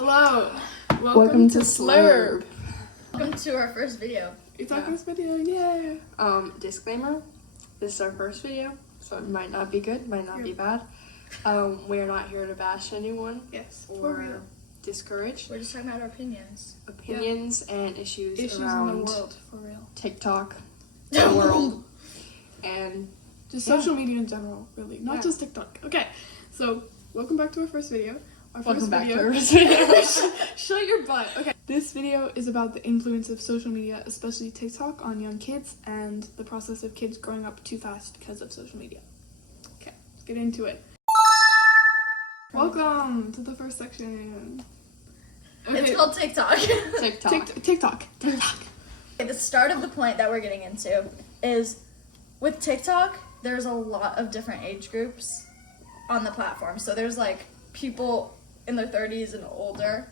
Hello. Welcome to Slurb. Welcome to our first video. It's our first video, yay! Disclaimer, this is our first video, so it might not be good, might not be bad. We're not here to bash anyone. Yes, or discourage. We're just talking about our opinions. And issues in around the world, for real. TikTok, the world, and just social media in general, really. Not just TikTok. Okay, so welcome back to our first video. Welcome back to our first video. Shut your butt. Okay. This video is about the influence of social media, especially TikTok, on young kids and the process of kids growing up too fast because of social media. Okay, let's get into it. Welcome to the first section. Okay. It's called TikTok. TikTok. The start of the point that we're getting into is with TikTok, there's a lot of different age groups on the platform. So there's like people in their 30s and older,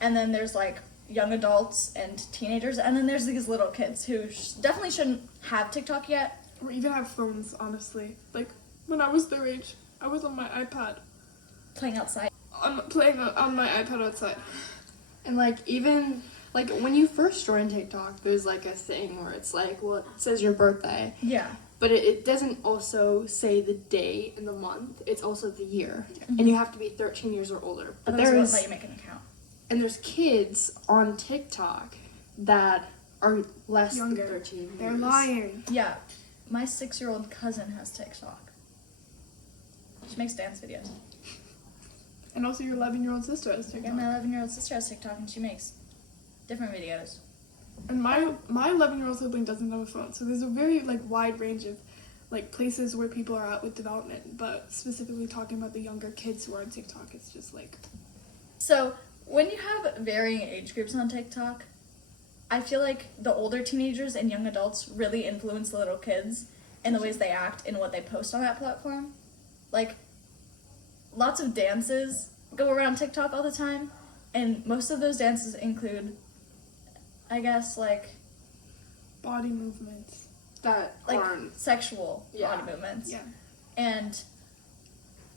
and then there's like young adults and teenagers, and then there's these little kids who definitely shouldn't have TikTok yet. Or even have phones, honestly. Like, when I was their age, I was on my iPad. Playing outside. Playing on my iPad outside. And like, even like when you first join TikTok, there's like a thing where it's like, well, it says your birthday. Yeah. But it doesn't also say the day and the month. It's also the year. And you have to be 13 years or older. But Otherwise, they won't let you make an account. And there's kids on TikTok that are less Younger. than 13 years. They're lying. Yeah. My 6-year-old cousin has TikTok. She makes dance videos. And also your 11-year-old sister has Yeah, TikTok. my 11-year-old sister has TikTok, and she makes different videos. And my 11-year-old sibling doesn't have a phone, so there's a very like wide range of like places where people are at with development, but specifically talking about the younger kids who are on TikTok, it's just like... So, when you have varying age groups on TikTok, I feel like the older teenagers and young adults really influence the little kids in the ways they act and what they post on that platform. Like, lots of dances go around TikTok all the time, and most of those dances include, I guess, like... body movements. That like aren't... sexual body movements. Yeah. And,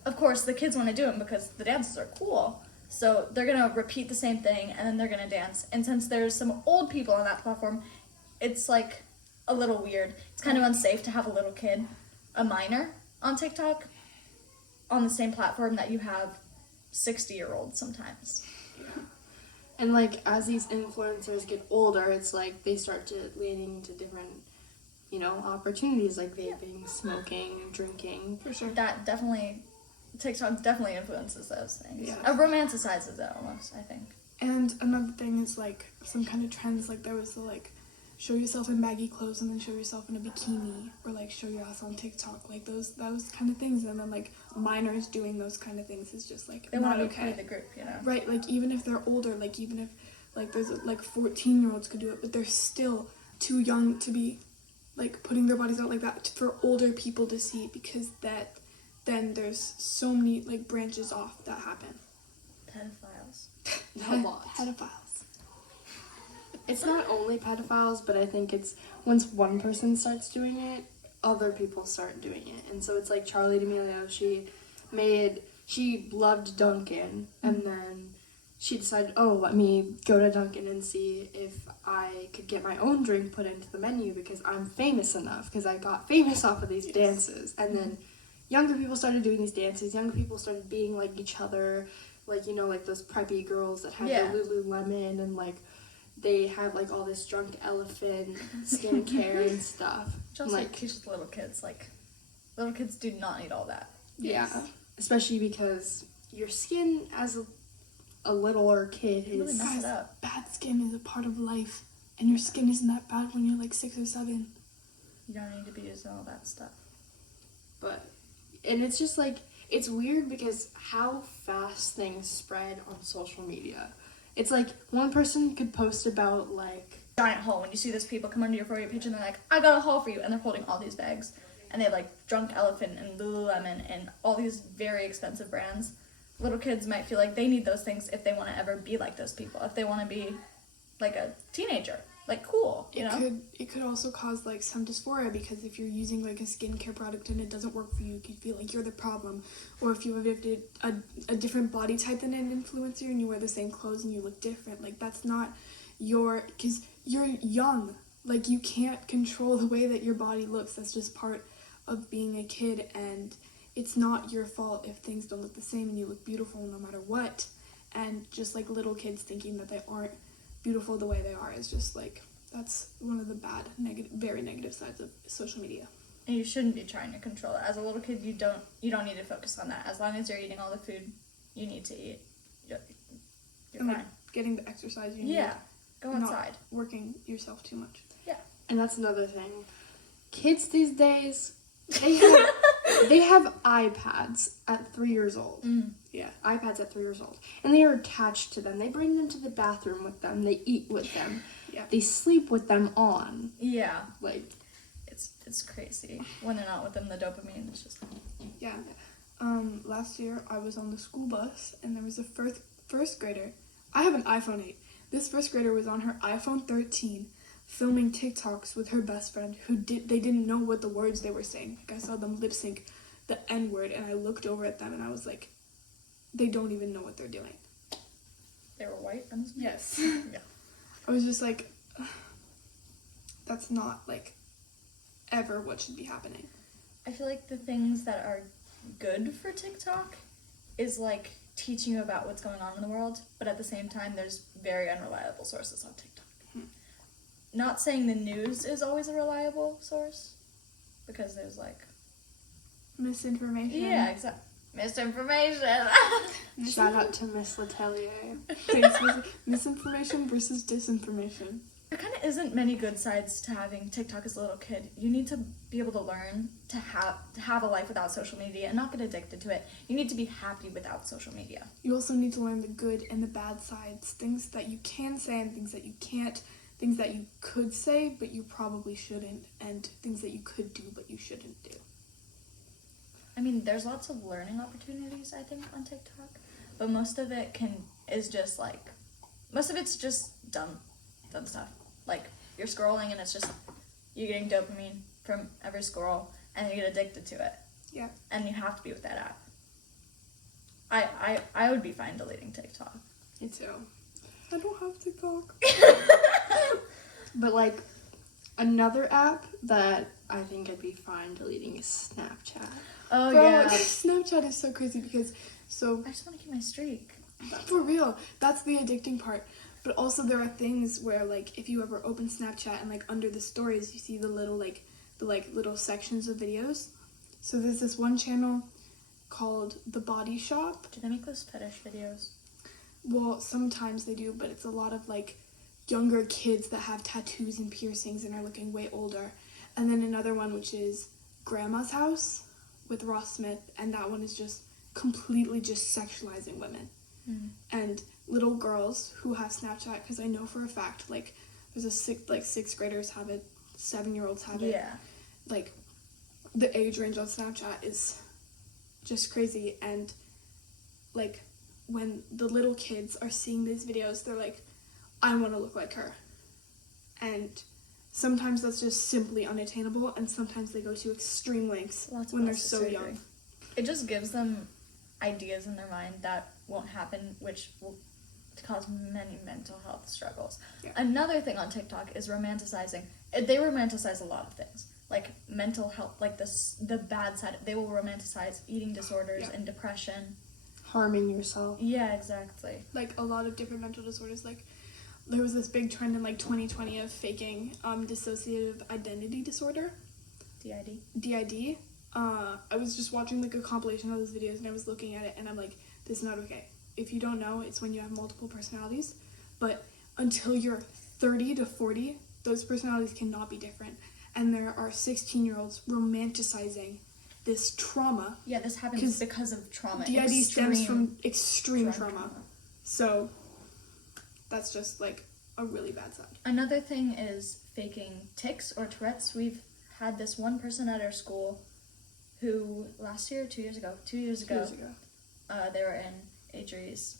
of course, the kids want to do them because the dances are cool. So they're going to repeat the same thing, and then they're going to dance. And since there's some old people on that platform, it's, like, a little weird. It's kind of unsafe to have a little kid, a minor, on TikTok, on the same platform that you have 60-year-olds sometimes. Yeah. And, like, as these influencers get older, it's like they start to leaning into different, you know, opportunities like vaping, smoking, drinking. For sure. That definitely... TikTok definitely influences those things. Yeah. It romanticizes it almost, I think. And another thing is like some kind of trends, like there was the like show yourself in baggy clothes and then show yourself in a bikini, or like show your ass on TikTok, like those kind of things. And then like minors doing those kind of things is just like They not want to be part okay. of the group, you know? Right, like even if they're older, like even if like there's like 14-year-olds could do it, but they're still too young to be like putting their bodies out like that for older people to see, because that then there's so many like branches off that happen. Pedophiles. A lot. Pedophiles. It's not only pedophiles, but I think it's once one person starts doing it, other people start doing it. And so it's like Charli D'Amelio, she loved Dunkin', and then she decided, oh, let me go to Dunkin' and see if I could get my own drink put into the menu because I'm famous enough, because I got famous off of these dances. And then younger people started doing these dances, younger people started being like each other, like, you know, like those preppy girls that had the Lululemon, and like they have like all this drunk elephant skincare and stuff. Which also like teaches little kids, like, little kids do not need all that. Yeah, especially because your skin as a littler kid It really is... messes it up. Bad skin is a part of life, and your skin isn't that bad when you're like 6 or 7. You don't need to be using all that stuff. And it's just like, it's weird because how fast things spread on social media. It's like one person could post about like... Giant haul. When you see those people come onto your For You page and they're like, I got a haul for you, and they're holding all these bags. And they have like Drunk Elephant and Lululemon and all these very expensive brands. Little kids might feel like they need those things if they want to ever be like those people. If they want to be like a teenager. like cool, you know? It could also cause like some dysphoria, because if you're using like a skincare product and it doesn't work for you, you could feel like you're the problem. Or if you have a different body type than an influencer and you wear the same clothes and you look different, like that's not because you're young. Like you can't control the way that your body looks. That's just part of being a kid, and it's not your fault if things don't look the same and you look beautiful no matter what. And just like little kids thinking that they aren't beautiful the way they are is just like, that's one of the very negative sides of social media. And you shouldn't be trying to control it. As a little kid, you don't need to focus on that. As long as you're eating all the food you need to eat, you're And fine. like getting the exercise you need. Yeah, go not outside. working yourself too much. Yeah. And that's another thing. Kids these days, they have iPads at 3 years old. Mm. Yeah. iPads at 3 years old. And they are attached to them. They bring them to the bathroom with them. They eat with them. Yeah. They sleep with them on. Yeah. Like, It's crazy. When they're not with them, the dopamine is just... Yeah. Last year I was on the school bus and there was a first grader. I have an iPhone 8. This first grader was on her iPhone 13 filming TikToks with her best friend they didn't know what the words they were saying. Like I saw them lip sync the N word and I looked over at them and I was like, they don't even know what they're doing. They were white, I'm assuming? Yes. Yeah. I was just like, that's not like ever what should be happening. I feel like the things that are good for TikTok is like teaching you about what's going on in the world, but at the same time there's very unreliable sources on TikTok. Not saying the news is always a reliable source, because there's like... Misinformation. Yeah, exactly. Misinformation. shout out to Miss Letelier. Thanks, misinformation versus disinformation. There kind of isn't many good sides to having TikTok as a little kid. You need to be able to learn to have a life without social media and not get addicted to it. You need to be happy without social media. You also need to learn the good and the bad sides, things that you can say and things that you can't, things that you could say but you probably shouldn't, and things that you could do but you shouldn't do. I mean, there's lots of learning opportunities, I think, on TikTok, but most of it's just dumb stuff. Like, you're scrolling and it's just, you're getting dopamine from every scroll, and you get addicted to it. Yeah. And you have to be with that app. I would be fine deleting TikTok. Me too. I don't have TikTok. But, like, another app that I think I'd be fine deleting is Snapchat. Oh, Bro, yeah. Snapchat is so crazy because, I just want to keep my streak. for real, that's the addicting part. But also there are things where, like, if you ever open Snapchat and, like, under the stories, you see the little, like, little sections of videos. So there's this one channel called The Body Shop. Do they make those fetish videos? Well, sometimes they do, but it's a lot of, like, younger kids that have tattoos and piercings and are looking way older. And then another one, which is Grandma's House with Ross Smith, and that one is just completely just sexualizing women. Mm. And little girls who have Snapchat, because I know for a fact, like, there's sixth graders have it, 7-year-olds have it. Yeah. Like, the age range on Snapchat is just crazy. And, like, when the little kids are seeing these videos, they're like, I want to look like her. And sometimes that's just simply unattainable, and sometimes they go to extreme lengths when they're so young. It just gives them ideas in their mind that won't happen, which will cause many mental health struggles. Yeah. Another thing on TikTok is romanticizing. They romanticize a lot of things, like mental health, like the bad side. They will romanticize eating disorders and depression. Harming yourself. Yeah, exactly. Like, a lot of different mental disorders. Like, there was this big trend in, like, 2020 of faking dissociative identity disorder. DID. DID. I was just watching, like, a compilation of those videos, and I was looking at it, and I'm like, this is not okay. If you don't know, it's when you have multiple personalities. But until you're 30 to 40, those personalities cannot be different. And there are 16-year-olds romanticizing this trauma. Yeah, this happens because of trauma. DID stems from extreme trauma. So that's just, like, a really bad side. Another thing is faking tics or Tourette's. We've had this one person at our school who last year, 2 years ago, they were in Adri's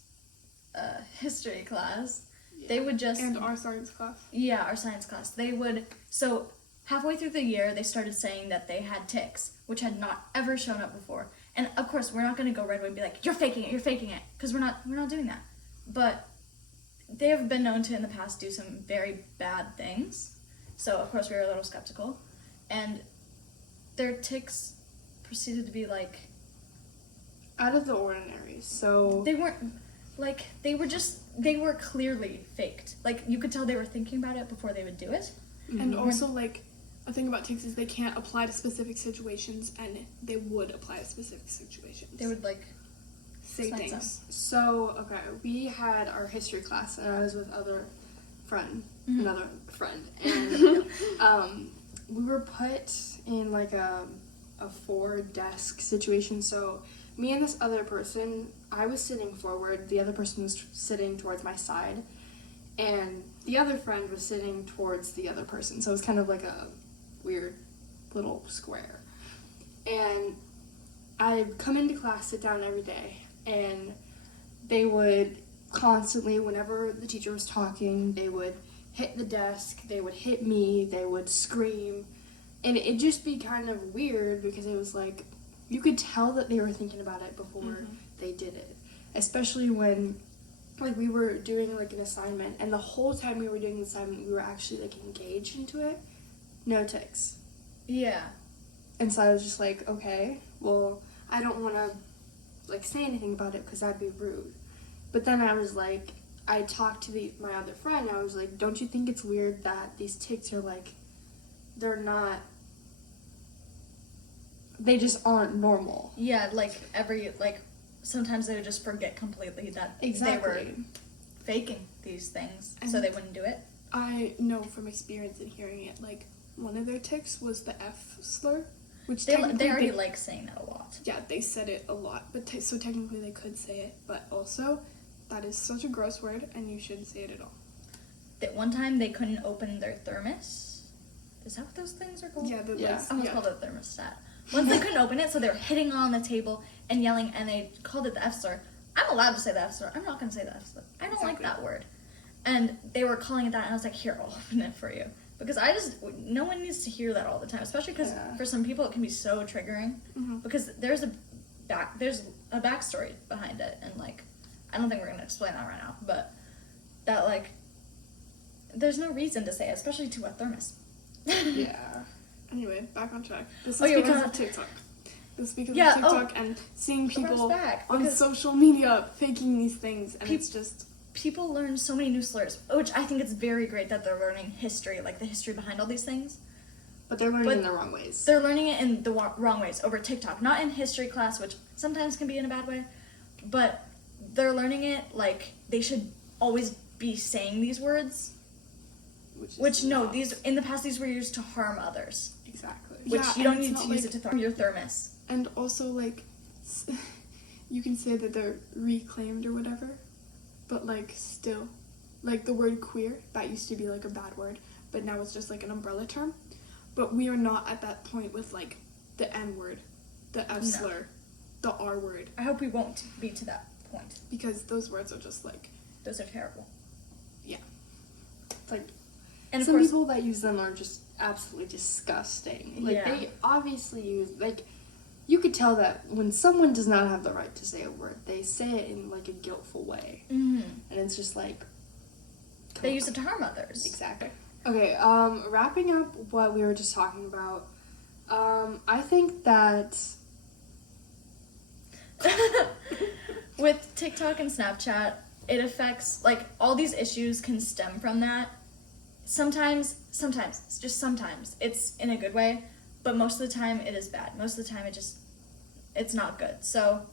history class, They would just... And our science class. Yeah, our science class. They would... So, halfway through the year, they started saying that they had tics, which had not ever shown up before. And, of course, we're not going to go right away and be like, you're faking it, because we're not doing that. But they have been known to, in the past, do some very bad things. So, of course, we were a little skeptical. And their tics proceeded to be, like... out of the ordinary. So They weren't... Like, they were clearly faked. Like, you could tell they were thinking about it before they would do it. And also, like, a thing about tics is they can't apply to specific situations, and they would apply to specific situations. They would, like... say Science things. So, okay, we had our history class, and I was with another friend, and we were put in like a 4-desk situation. So, me and this other person, I was sitting forward, the other person was sitting towards my side, and the other friend was sitting towards the other person. So it was kind of like a weird little square. And I'd come into class, sit down every day, and they would constantly, whenever the teacher was talking, they would hit the desk, they would hit me, they would scream, and it'd just be kind of weird because it was like, you could tell that they were thinking about it before they did it. Especially when, like, we were doing, like, an assignment, and the whole time we were doing the assignment, we were actually, like, engaged into it. No tics. Yeah. And so I was just like, okay, well, I don't want to, like, say anything about it because that'd be rude. But then I was like, I talked to my other friend, I was like, don't you think it's weird that these tics are, like, they're not, they just aren't normal. Yeah, like, sometimes they would just forget completely that they were faking these things, so they wouldn't do it. I know from experience in hearing it, like, one of their tics was the F slur, which They already like saying that a lot. Yeah, they said it a lot, but so technically they could say it, but also, that is such a gross word, and you shouldn't say it at all. That one time they couldn't open their thermos. Is that what those things are called? Yeah, I almost called it a thermostat. Once they couldn't open it, so they were hitting on the table and yelling, and they called it the F slur. I'm allowed to say the F slur. I'm not going to say the F slur. I don't like that word. And they were calling it that, and I was like, here, I'll open it for you. Because no one needs to hear that all the time, especially because for some people it can be so triggering. Because there's a backstory behind it, and, like, I don't think we're going to explain that right now, but that, like, there's no reason to say it, especially to a thermos. Yeah. Anyway, back on track. This is Oh, yeah, because of TikTok. This is because of TikTok and seeing people on social media faking these things, and it's just... People learn so many new slurs, which I think it's very great that they're learning history, like the history behind all these things. But they're learning in the wrong ways. They're learning it in the wrong ways over TikTok. Not in history class, which sometimes can be in a bad way, but they're learning it like they should always be saying these words. Which no, in the past these were used to harm others. Exactly. Which you don't need to use it to harm your thermos. And also, like, you can say that they're reclaimed or whatever, but, like, still, like, the word queer, that used to be, like, a bad word, but now it's just, like, an umbrella term. But we are not at that point with, like, the N word, the F slur, the R word. I hope we won't be to that point. Because those words are just, like... Those are terrible. Yeah. It's like... And some people that use them are just absolutely disgusting. Like, they obviously use, like, you could tell that when someone does not have the right to say a word, they say it in, like, a guiltful way. And it's just like... They use it to harm others. Exactly. Okay, wrapping up what we were just talking about, I think that... With TikTok and Snapchat, it affects, like, all these issues can stem from that. Sometimes, just sometimes, it's in a good way, but most of the time it is bad. Most of the time it's not good. So,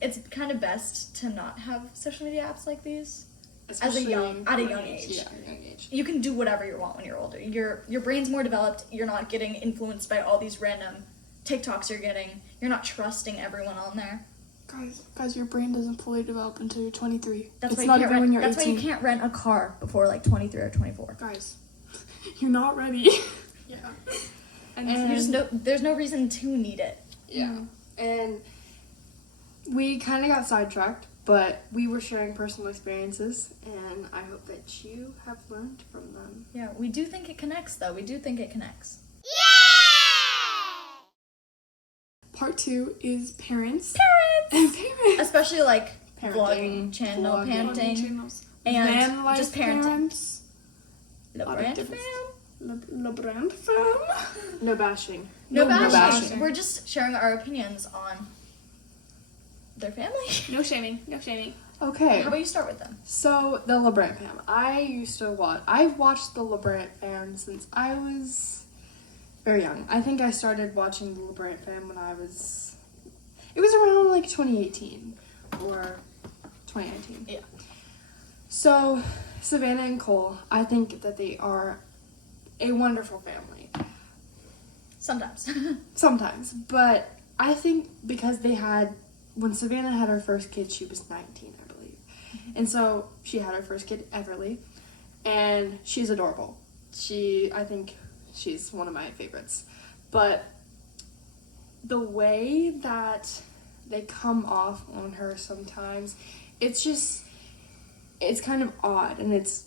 it's kind of best to not have social media apps like these. Especially at a young age. Yeah, young age. You can do whatever you want when you're older. Your brain's more developed. You're not getting influenced by all these random TikToks you're getting. You're not trusting everyone on there. Guys, your brain doesn't fully develop until you're 23. That's it's why not even when you're 18. That's why you can't rent a car before, like, 23 or 24. Guys, you're not ready. Yeah. And there's no reason to need it. Yeah. And we kind of got sidetracked, But we were sharing personal experiences, and I hope that you have learned from them. Yeah, we do think it connects, though. We do think it connects. Part 2 is parents. Parents! Parents. Especially, like, Parenting, vlogging channel, vlogging. parenting, Channels. and Van life just parenting. parents. Le Lot of brand different fam. Le brand fam. No bashing. No bashing. bashing. We're just sharing our opinions on their family. No shaming. No shaming. Okay. How about you start with them? So, the LeBrant fam. I've watched the LeBrant fam since I was very young. I think I started watching the LeBrant fam when it was around like 2018 or 2019. Yeah. So, Savannah and Cole, I think that they are a wonderful family. Sometimes. Sometimes. But I think because when Savannah had her first kid, she was 19, I believe. And so she had her first kid, Everly, and she's adorable. I think she's one of my favorites. But the way that they come off on her sometimes, it's kind of odd, and it's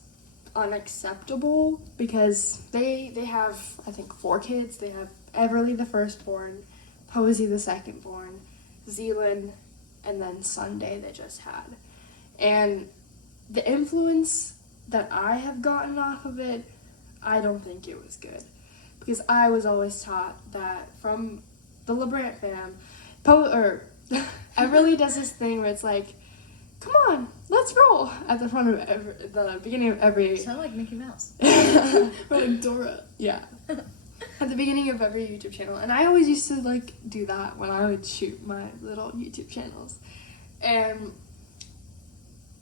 unacceptable because they have, I think, 4 kids. They have Everly, the firstborn, Posey, the secondborn, Zealand, and then Sunday they just had. And the influence that I have gotten off of it, I don't think it was good. Because I was always taught that from the LeBrant fam, Everly does this thing where it's like, come on, let's roll, at the front of the beginning of every... You sound like Mickey Mouse. Or like Dora. Yeah. At the beginning of every YouTube channel. And I always used to, like, do that when I would shoot my little YouTube channels. And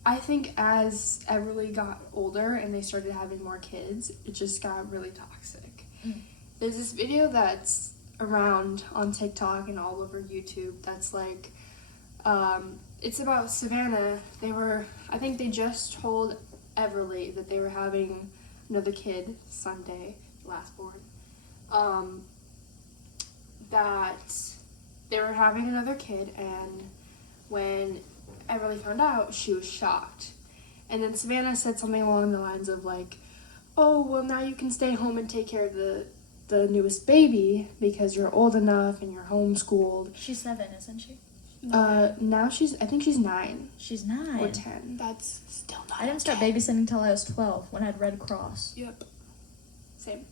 I think as Everly got older and they started having more kids, it just got really toxic. Mm. There's this video that's around on TikTok and all over YouTube that's like, it's about Savannah. I think they just told Everly that they were having another kid, Sunday, last born. That they were having another kid, and when Everly found out, she was shocked. And then Savannah said something along the lines of like, oh, well, now you can stay home and take care of the newest baby because you're old enough and you're homeschooled. She's 7, isn't she? Now I think she's 9. She's 9. Or 10. That's still not I didn't start okay. babysitting until I was 12 when I had Red Cross. Yep. Same.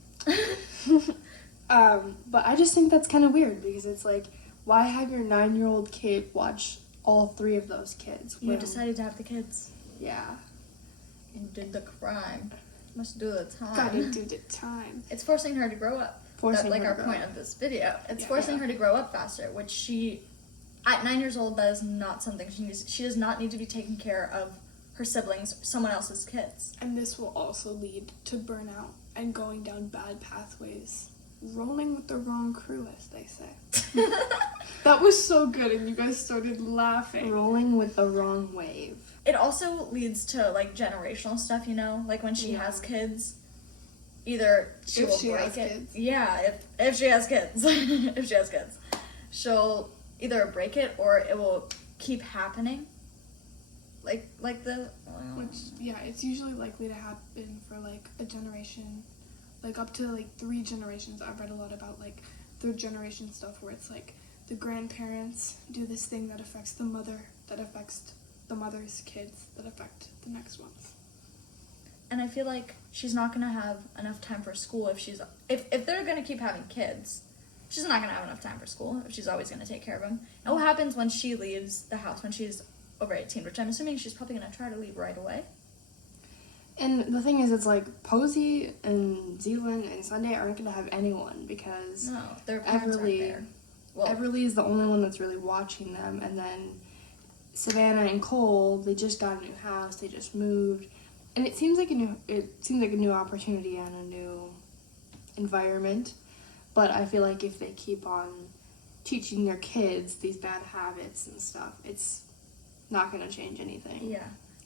But I just think that's kind of weird because it's like, why have your 9-year-old kid watch all 3 of those kids? You decided to have the kids. Yeah. You did the crime. Must do the time. Gotta do the time. It's forcing her to grow up. Forcing That's like her our to point grow up. of this video. It's Yeah. forcing her to grow up faster, which she, at 9 years old, that is not something she needs. She does not need to be taking care of her siblings, someone else's kids. And this will also lead to burnout and going down bad pathways. Rolling with the wrong crew, as they say. That was so good, and you guys started laughing. Rolling with the wrong wave. It also leads to like generational stuff, you know, like when she Yeah. has kids, either she If will she break has it. kids. Yeah, if she has kids, if she has kids, she'll either break it or it will keep happening. Like the. Which, yeah, it's usually likely to happen for, like, a generation. Like, up to, like, 3 generations. I've read a lot about, like, 3rd generation stuff where it's, like, the grandparents do this thing that affects the mother, that affects the mother's kids, that affect the next ones. And I feel like she's not gonna have enough time for school if they're gonna keep having kids. She's not gonna have enough time for school if she's always gonna take care of them. And what happens when she leaves the house when she's over 18, which I'm assuming she's probably gonna try to leave right away. And the thing is, it's like Posey and Zealand and Sunday aren't going to have anyone because No, their parents aren't Everly, there. Well, Everly is the only one that's really watching them. And then Savannah and Cole, they just got a new house. They just moved, and it seems like a new opportunity and a new environment. But I feel like if they keep on teaching their kids these bad habits and stuff, it's not going to change anything. yeah.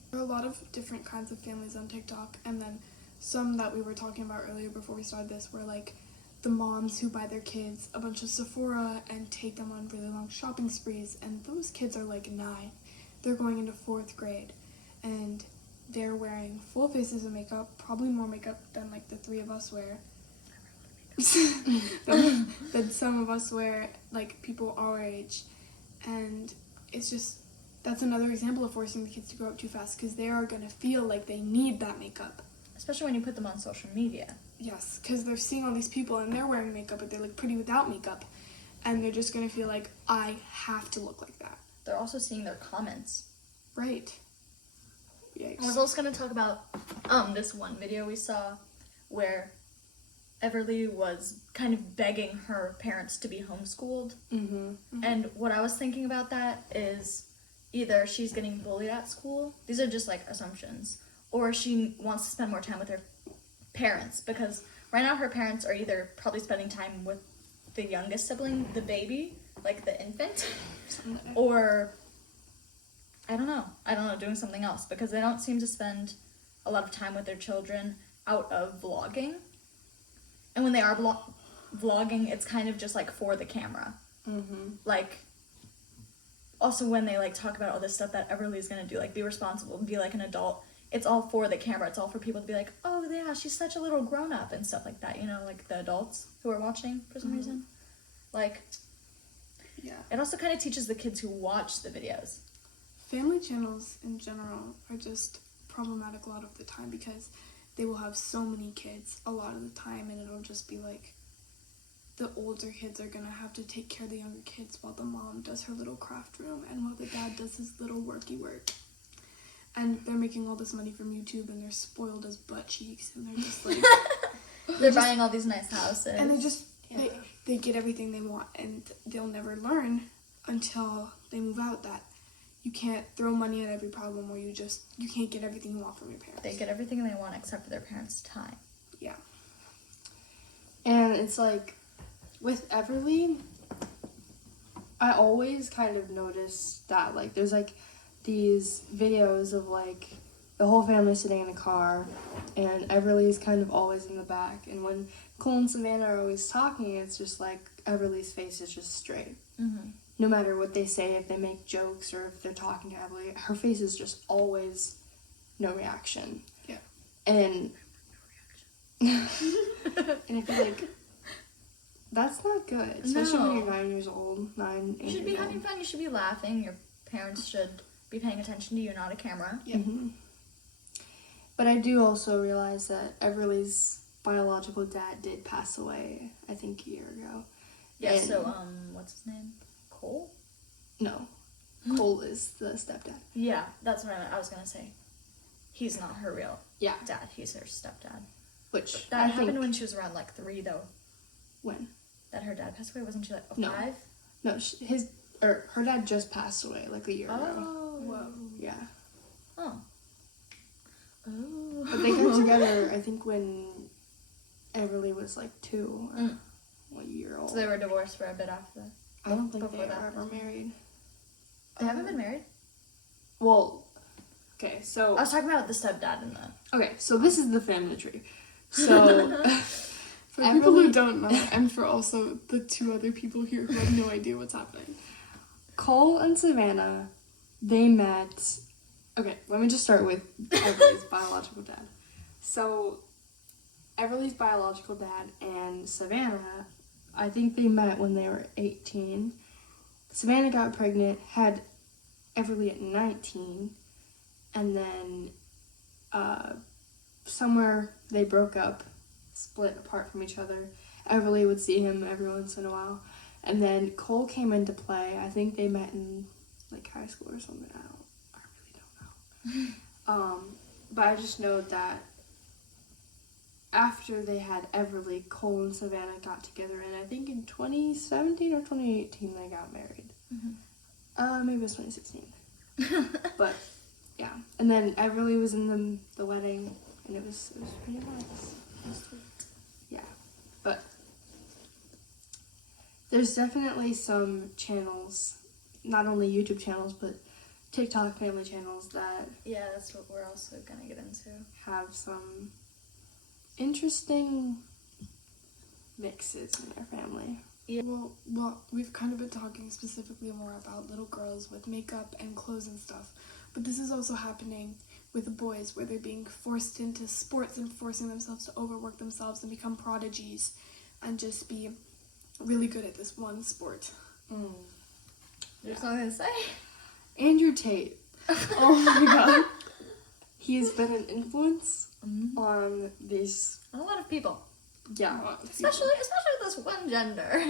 There are a lot of different kinds of families on TikTok, and then some that we were talking about earlier before we started this were like the moms who buy their kids a bunch of Sephora and take them on really long shopping sprees, and those kids are like 9. they're going into 4th grade, and they're wearing full faces of makeup, probably more makeup than like the 3 of us wear. Than some of us wear, like people our age, and it's just, that's another example of forcing the kids to grow up too fast, because they are going to feel like they need that makeup. Especially when you put them on social media. Yes, because they're seeing all these people and they're wearing makeup, but they look pretty without makeup, and they're just going to feel like, I have to look like that. They're also seeing their comments. Right. Yikes. I was also going to talk about this one video we saw where Everly was kind of begging her parents to be homeschooled. And what I was thinking about that is either she's getting bullied at school, these are just like assumptions, or she wants to spend more time with her parents, because right now her parents are either probably spending time with the youngest sibling, the baby, like the infant, or I don't know, doing something else, because they don't seem to spend a lot of time with their children out of vlogging. And when they are vlogging, it's kind of just like for the camera. Like, also when they like talk about all this stuff that Everly's gonna do, like be responsible, be like an adult, it's all for the camera. It's all for people to be like, oh yeah, she's such a little grown up and stuff like that, you know, like the adults who are watching for some reason. Like, Yeah. it also kind of teaches the kids who watch the videos. Family channels in general are just problematic a lot of the time, because they will have so many kids a lot of the time, and it'll just be like the older kids are gonna have to take care of the younger kids while the mom does her little craft room and while the dad does his little worky work. And they're making all this money from YouTube, and they're spoiled as butt cheeks, and they're just like They're buying all these nice houses. and they just they get everything they want, and they'll never learn until they move out that you can't throw money at every problem, or you can't get everything you want from your parents. They get everything they want except for their parents' time. Yeah. And it's like, with Everly, I always kind of notice that, like, there's, like, these videos of, like, the whole family sitting in a car, and Everly's kind of always in the back. And when Cole and Savannah are always talking, it's just, like, Everly's face is just straight. No matter what they say, if they make jokes or if they're talking to Everly, her face is just always no reaction. Yeah. And and I feel like that's not good, especially when you're 9 years old. 9. You should be having fun. You should be laughing. Your parents should be paying attention to you, not a camera. Yeah. But I do also realize that Everly's biological dad did pass away, I think, a year ago. Yeah. And- So what's his name? Cole? No, Cole is the stepdad. Yeah, that's what I was gonna say. He's not her real Yeah, dad. He's her stepdad. which That I happened think when she was around like 3, though. when That her dad passed away. Wasn't she like No. 5? no, her dad just passed away like a year ago. Oh. Whoa. Yeah, Oh. but they got together. I think when Everly was like 2, or a year old. So they were divorced for a bit after that. I don't think they before were that. ever married. They haven't been married. Well, okay, so I was talking about the stepdad and the. okay, so this is the family tree. So For people who don't know, and for also the 2 other people here who have no idea what's happening. Cole and Savannah, they met. Okay, let me just start with Everly's biological dad. So, Everly's biological dad and Savannah, I think they met when they were 18. Savannah got pregnant, had Everly at 19, and then somewhere they broke up, split apart from each other. Everly would see him every once in a while. And then Cole came into play. I think they met in like high school or something. I really don't know. But I just know that after they had Everly, Cole and Savannah got together, and I think in 2017 or 2018 they got married. Maybe it was 2016. But yeah, and then Everly was in the wedding, and it was pretty nice. It was sweet. Yeah, but there's definitely some channels, not only YouTube channels, but TikTok family channels that Yeah, that's what we're also gonna get into. have some interesting mixes in their family. Well, we've kind of been talking specifically more about little girls with makeup and clothes and stuff, but this is also happening with the boys, where they're being forced into sports and forcing themselves to overwork themselves and become prodigies and just be really good at this one sport. There's something to say. Andrew Tate. Oh my god. He has been an influence on these. A lot of people. Yeah. Especially this one gender.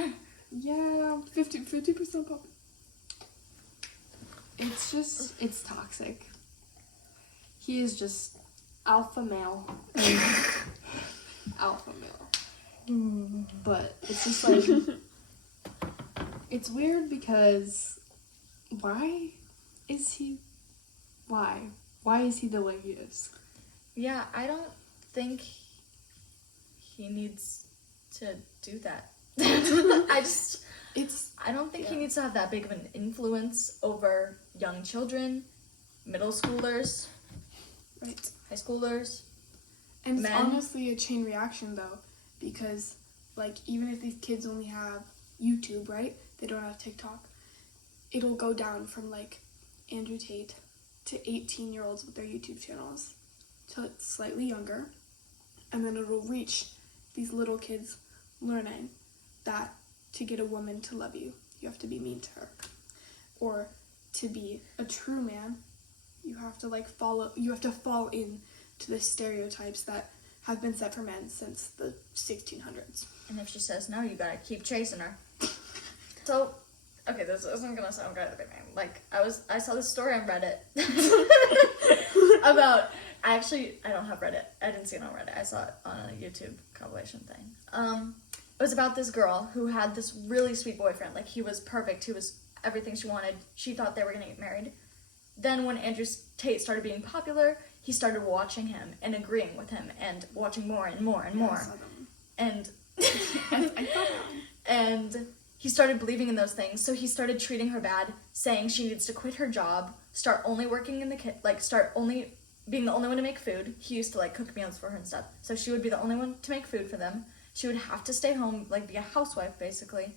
Yeah, 50% pop. It's toxic. He is just alpha male. Alpha male. But it's just like, it's weird because why is he the way he is? Yeah, I don't think he needs to do that. I don't think he needs to have that big of an influence over young children, middle schoolers, Right. high schoolers. And it's Men. honestly a chain reaction, though, because, like, even if these kids only have YouTube, right? They don't have TikTok. It'll go down from, like, Andrew Tate to 18-year-olds with their YouTube channels to slightly younger. And then it'll reach these little kids learning that to get a woman to love you, you have to be mean to her. Or to be a true man, you have to fall in to the stereotypes that have been set for men since the 1600s. And if she says no, you gotta keep chasing her. So, okay, this isn't gonna sound good, like, I saw this story on Reddit about, I don't have Reddit, I didn't see it on Reddit, I saw it on a YouTube compilation thing. It was about this girl who had this really sweet boyfriend, like, he was perfect, he was everything she wanted, she thought they were gonna get married. Then when Andrew Tate started being popular, he started watching him and agreeing with him and watching more and more and more. And I thought and he started believing in those things, so he started treating her bad, saying she needs to quit her job, start only working in the start only being the only one to make food. He used to, like, cook meals for her and stuff, so she would be the only one to make food for them. She would have to stay home, like, be a housewife, basically,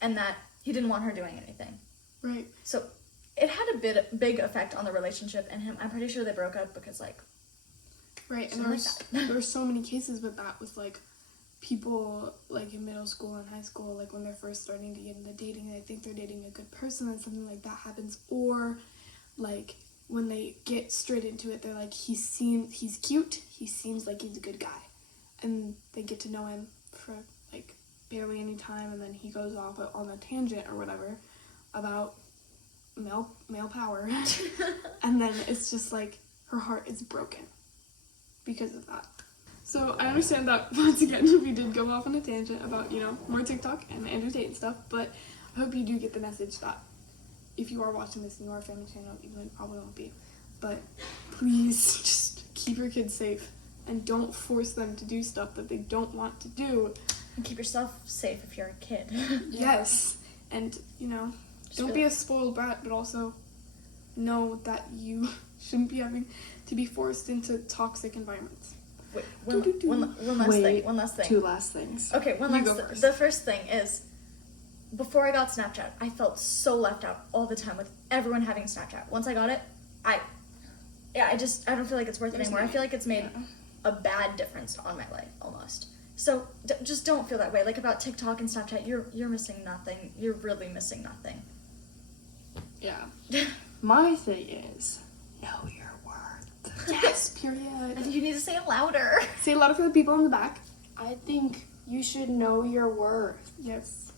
and that he didn't want her doing anything. Right. So it had a big effect on the relationship and him. I'm pretty sure they broke up because, like, Right, and there's so many cases with that, with, like, people, like, in middle school and high school, like, when they're first starting to get into dating, they think they're dating a good person and something like that happens, or, like, when they get straight into it, they're like, he's cute, he seems like he's a good guy, and they get to know him for, like, barely any time, and then he goes off on a tangent or whatever about male power, and then it's just like, her heart is broken because of that. So I understand that, once again, we did go off on a tangent about, more TikTok and Andrew Tate and stuff, but I hope you do get the message that if you are watching this and you are a family channel, even though you probably won't be, but please just keep your kids safe and don't force them to do stuff that they don't want to do. and keep yourself safe if you're a kid. Yes, and, don't be a spoiled brat, but also know that you shouldn't be having to be forced into toxic environments. Wait, one last thing. Two last things. Okay, You go first. The first thing is, before I got Snapchat, I felt so left out all the time with everyone having Snapchat. Once I got it, I don't feel like it's worth it anymore. I feel like it's made a bad difference on my life, almost. So just don't feel that way. Like, about TikTok and Snapchat, you're missing nothing. You're really missing nothing. Yeah. My thing is, know your worth. Yes, period. You need to say it louder. Say a lot for the people in the back. I think you should know your worth. Yes.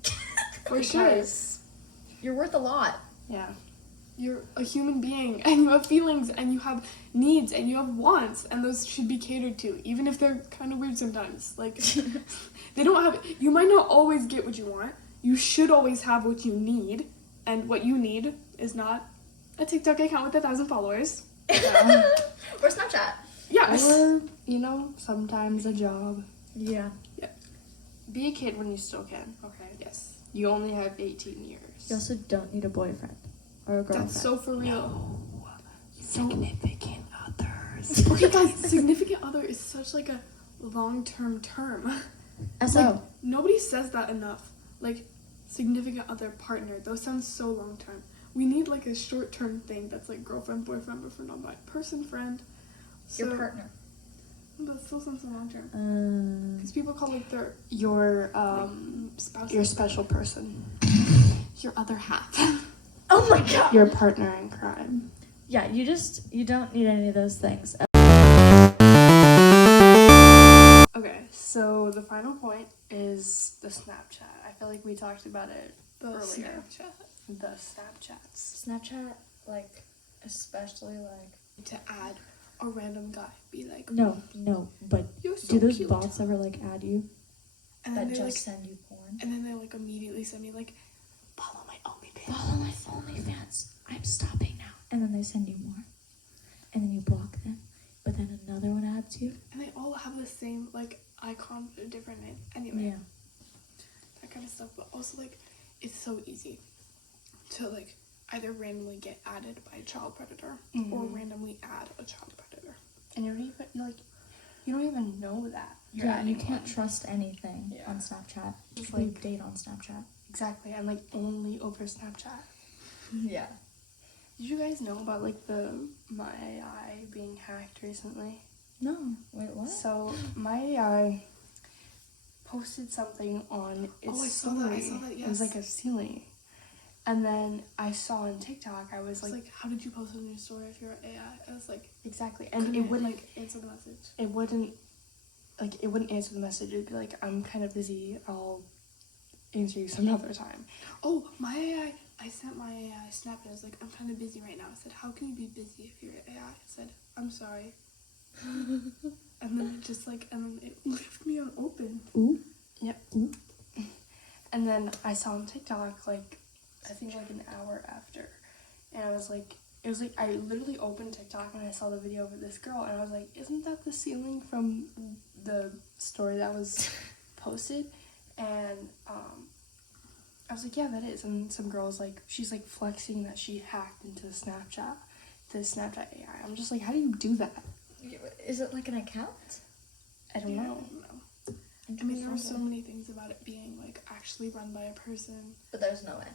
For sure. Because, You're worth a lot. yeah. You're a human being, and you have feelings, and you have needs, and you have wants, and those should be catered to, even if they're kind of weird sometimes. Like, they don't have, you might not always get what you want. You should always have what you need, and what you need is not a TikTok account with 1,000 followers. Yeah. Or Snapchat. Yes. Or, sometimes a job. Yeah. Be a kid when you still can, okay? Yes. You only have 18 years. You also don't need a boyfriend or a girlfriend. That's so for real. Significant others. Okay, guys, significant other is such, like, a long-term term. So. Like, nobody says that enough. Like, significant other, partner. Those sound so long term. We need like a short term thing that's like girlfriend, boyfriend, non-bi, person, friend. So, Your partner. but it still sounds so long term. Because people call like their Your spouse. your special person. Your other half. Oh my god. Your partner in crime. Yeah, you don't need any of those things. Okay, so the final point is the Snapchat. I feel like we talked about it The earlier. Snapchat. The Snapchats. Snapchat, like, especially like. To add a random guy, be like, No, but you're so do those cute. bots ever like add you? And That then they just like, send you porn. and then they like immediately send me like, follow my OnlyFans. Follow my OnlyFans. I'm stopping now. And then they send you more. And then you block them. But then another one adds you. And they all have the same like icon but a different name. Anyway, Yeah. that kind of stuff. But also like, it's so easy to like either randomly get added by a child predator or randomly add a child predator. And you don't even know that. You're Yeah, you adding can't one. trust anything Yeah. on Snapchat. Just You like- date on Snapchat. Exactly, and like only over Snapchat. Yeah. Did you guys know about like the My AI being hacked recently? No. Wait, what? So My AI posted something on its Oh, I saw that, story. yes. It was like a ceiling. And then I saw on TikTok, I was It's like, like, how did you post it on your story if you're AI? I was like, exactly. And couldn't it wouldn't like answer the message. it wouldn't answer the message. It'd be like, I'm kind of busy, I'll answer you some other time. Oh, my AI, I sent my AI a snap and I was like, I'm kind of busy right now. I said, how can you be busy if you're AI? I said, I'm sorry. And then it just like, and then it left me unopened. Yep. And then I saw on TikTok, like, I think like an hour after, and I was like, it was like, I literally opened TikTok and I saw the video of this girl, and I was like, isn't that the ceiling from the story that was posted? And I was like, yeah, that is. And some girl was like, she's like flexing that she hacked into the Snapchat AI. I'm just like, how do you do that? Is it like an account? I don't Yeah, know. I don't know. I mean, there are so many things about it being like actually run by a person. But there's no way.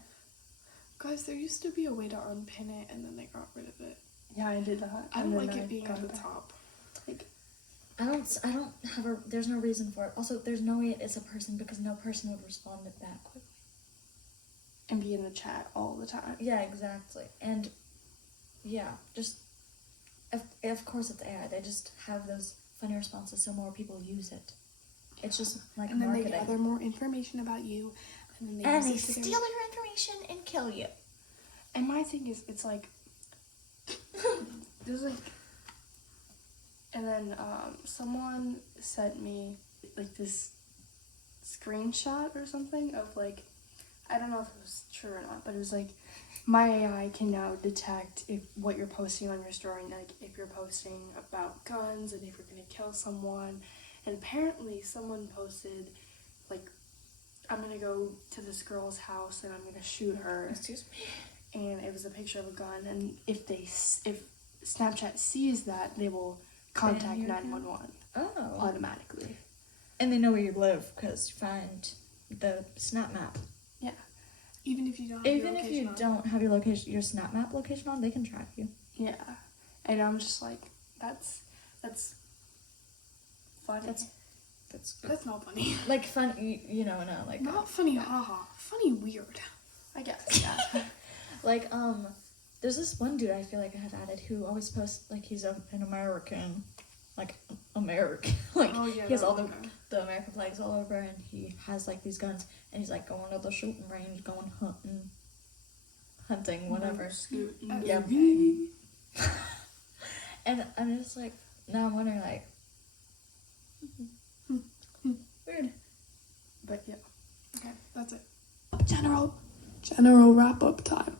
Guys, there used to be a way to unpin it and then they got rid of it. Yeah, I did that. I and don't then like it being got at the back. top. Like, I don't have a, there's no reason for it. Also, there's no way it's a person because no person would respond that quickly. And be in the chat all the time. Yeah, exactly. And, yeah, just, of course it's AI. They just have those funny responses so more people use it. It's just like and then marketing. they gather more information about you and then they And they use it to steal their- your information and kill you. And my thing is, it's like, there's like, and then someone sent me like this screenshot or something of like, I don't know if it was true or not, but it was like, my AI can now detect if what you're posting on your story, like if you're posting about guns and if you're gonna kill someone. And apparently someone posted like, I'm gonna go to this girl's house and I'm gonna shoot her. Excuse me? And it was a picture of a gun, and if Snapchat sees that, they will contact your 911 Oh. automatically. And they know where you live because you find the snap map. Yeah. Even if you don't have Even your if location you on. don't have your location, your snap map location on, they can track you. Yeah. And I'm just like, that's funny. That's not funny. like fun. You know, no, like Not funny, haha. Funny weird. I guess, yeah. like there's this one dude I feel like I have added who always posts like he's an American, like American, like Oh, yeah, he has that all one guy. the American flags all over, and he has like these guns, and he's like going to the shooting range, going hunting, whatever. Scooting. Yeah. Okay. And I'm just like, now I'm wondering like, weird. But yeah. Okay, that's it. General wrap up time.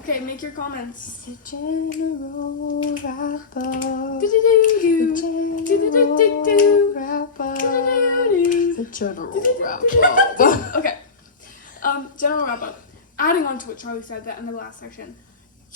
Okay, make your comments. The general wrap up. Do-do-do-do. The general Do-do-do-do-do. wrap up. Do-do-do-do. The general wrap up. Okay. General wrap up. Adding on to what Charlie said that in the last section,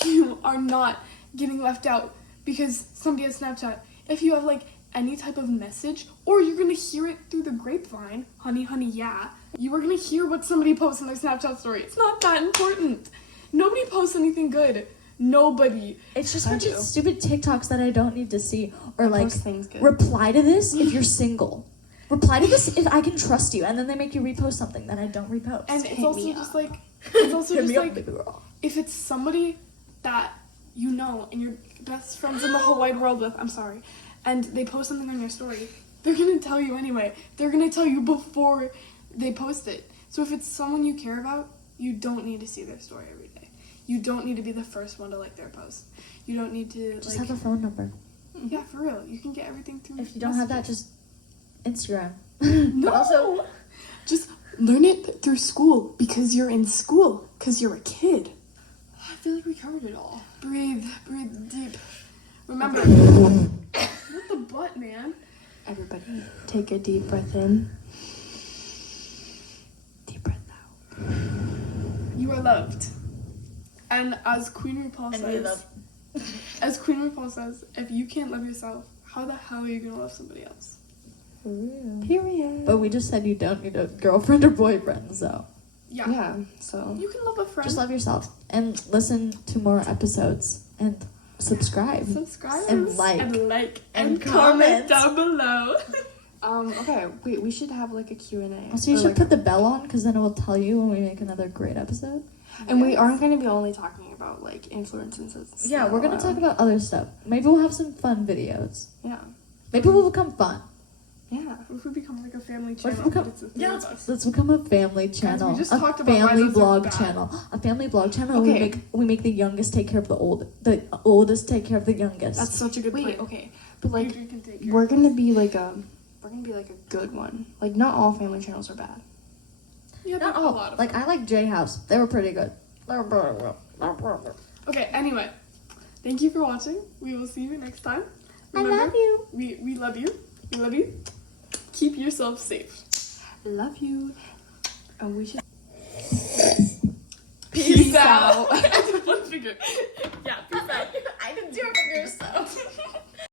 you are not getting left out because somebody has Snapchat. If you have like any type of message, or you're gonna hear it through the grapevine, honey, honey, yeah, You are gonna hear what somebody posts in their Snapchat story. It's not that important. Nobody posts anything good. Nobody. It's just I a bunch of do. stupid TikToks that I don't need to see. Or like, Post things good. reply to this if you're single. Reply to this if I can trust you. And then they make you repost something that I don't repost. And Hit it's also me just up. like, it's also Hit just me up, like, baby girl. if it's somebody that you know and you're best friends in the whole wide world with, I'm sorry, and they post something on your story, they're gonna tell you anyway. They're gonna tell you before they post it. So if it's someone you care about, you don't need to see their story every day. You don't need to be the first one to like their post. You don't need to Just like, have a phone number. yeah, for real. You can get everything through. If you don't have that, messages. just Instagram. No. But also, Just learn it through school because you're in school because you're a kid. I feel like we covered it all. Breathe deep. Remember, what the butt, man? Everybody, take a deep breath in. Deep breath out. You are loved. And as Queen RuPaul and we says, love. as Queen RuPaul says, if you can't love yourself, how the hell are you gonna love somebody else? Period. But we just said you don't need a girlfriend or boyfriend, so Yeah. Yeah, so You can love a friend. just love yourself and listen to more episodes and subscribe. Subscribe And like. and And comment comment. down below. okay, wait, we should have like a Q&A. Also, you Or, should like, put the bell on because then it will tell you when we make another great episode. And we aren't going to be only talking about like influences. Yeah, we're gonna talk about other stuff. Maybe we'll have some fun videos. Yeah. Maybe we'll become fun. Yeah. What if we become like a family What if channel? we become- but it's the three Yeah, of us? let's become a family channel. just a talked about why family those are vlog bad. channel. A family vlog channel. Okay. We make the youngest take care of the oldest take care of the youngest. That's such a good Wait, point. okay. But like Adri can take care we're of going to be like a good one. Like not all family channels are bad. Yeah, not but a all. lot of Like I like J House. They were pretty good. Okay, anyway. Thank you for watching. We will see you next time. I love you. We love you. We love you. Keep yourself safe. Love you. And we should Peace out. I did one finger. Yeah, peace out. I didn't do it for yourself.